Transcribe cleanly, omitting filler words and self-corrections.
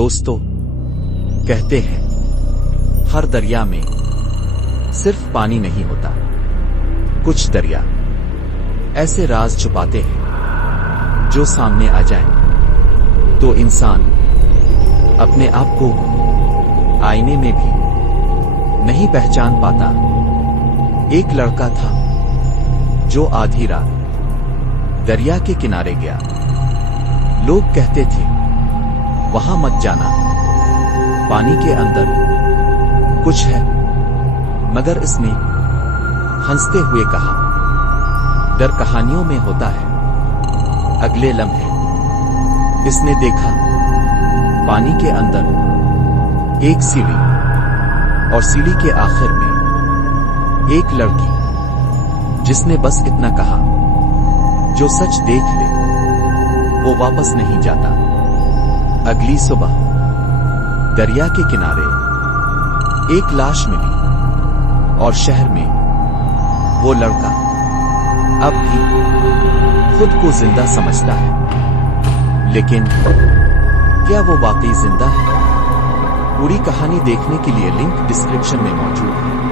दोस्तों, कहते हैं हर दरिया में सिर्फ पानी नहीं होता। कुछ दरिया ऐसे राज छुपाते हैं जो सामने आ जाए तो इंसान अपने आप को आईने में भी नहीं पहचान पाता। एक लड़का था जो आधी रात दरिया के किनारे गया। लोग कहते थे वहां मत जाना, पानी के अंदर कुछ है, मगर इसने हंसते हुए कहा, डर कहानियों में होता है। अगले लम्हे इसने देखा पानी के अंदर एक सीढ़ी, और सीढ़ी के आखिर में एक लड़की जिसने बस इतना कहा, जो सच देख ले वो वापस नहीं जाता। अगली सुबह दरिया के किनारे एक लाश मिली और शहर में वो लड़का अब भी खुद को जिंदा समझता है, लेकिन क्या वो वाकई जिंदा है? पूरी कहानी देखने के लिए लिंक डिस्क्रिप्शन में मौजूद है।